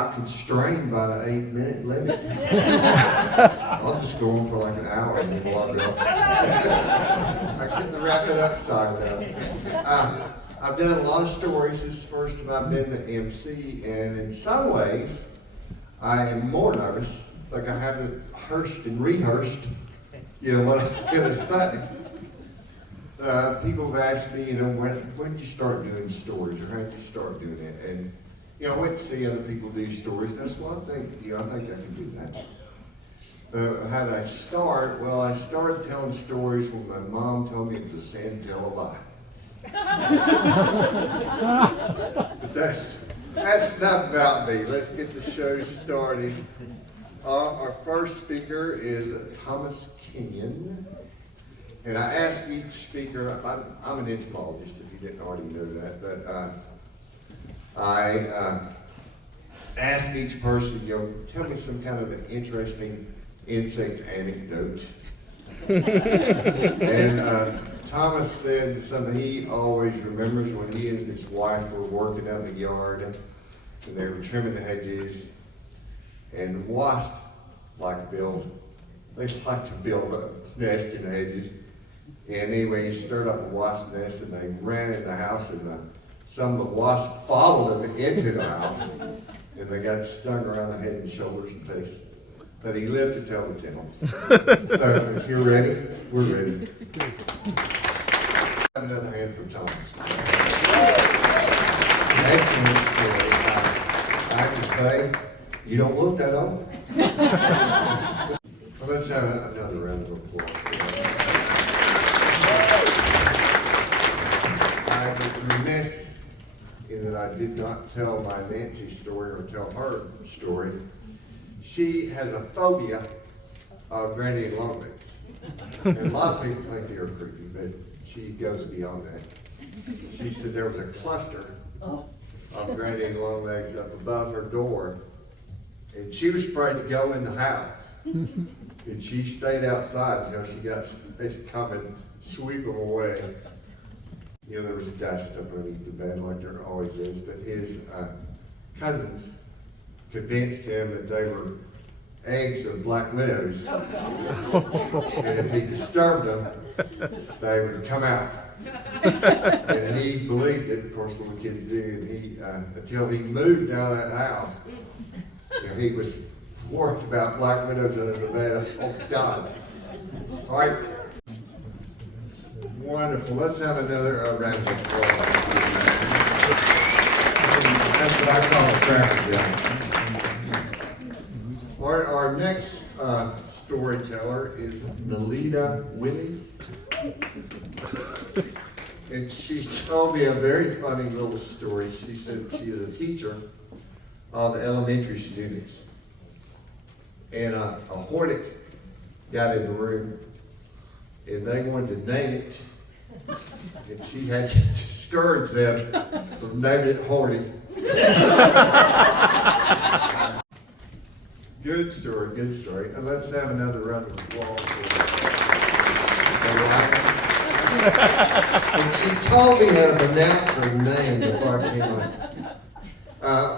Not constrained by the 8-minute limit. I'll just go on for like an hour and then walk it up. I get the wrap it up side though. I've done a lot of stories. This is the first time I've been to Emcee, and in some ways, I am more nervous, like I haven't rehearsed, what I was going to say. People have asked me, when did you start doing stories, or how did you start doing it? And I went to see other people do stories. That's one thing, I think I can do that. How did I start? Well, I started telling stories when my mom told me it was a sin to tell a lie. But that's enough about me. Let's get the show started. Our first speaker is Thomas Kenyon. And I ask each speaker, I'm an entomologist if you didn't already know that, but I ask each person, tell me some kind of an interesting insect anecdote. And Thomas said something he always remembers when he and his wife were working out in the yard and they were trimming the hedges, and wasps like to build a nest in the hedges. And anyway, he stirred up a wasp nest and they ran in the house, and some of the wasps followed them into the house, and they got stung around the head and shoulders and face. But he lived to tell the tale. So if you're ready, we're ready. Another hand for Thomas. An excellent story. I have to say, you don't look that old. Well, let's have another round of applause. I was remiss in that I did not tell my Nancy story or tell her story. She has a phobia of granny and longlegs. And a lot of people think they're creepy, but she goes beyond that. She said there was a cluster of granny and longlegs up above her door, and she was afraid to go in the house. And she stayed outside until she got somebody to come and sweep them away. There was dust up underneath the bed like there always is, but his cousins convinced him that they were eggs of black widows. And if he disturbed them, they would come out. And he believed it, of course little kids do, and until he moved out of that house, he was worried about black widows under the bed all the time. All right. Wonderful. Let's have another round of applause. That's what I call a traffic jam. Our next storyteller is Melita Willie. And she told me a very funny little story. She said she is a teacher of elementary students. And a hornet got in the room, and they wanted to name it. And she had to discourage them from naming it Horny. Good story, good story. And let's have another round of applause for And she told me how to pronounce her name before I came on.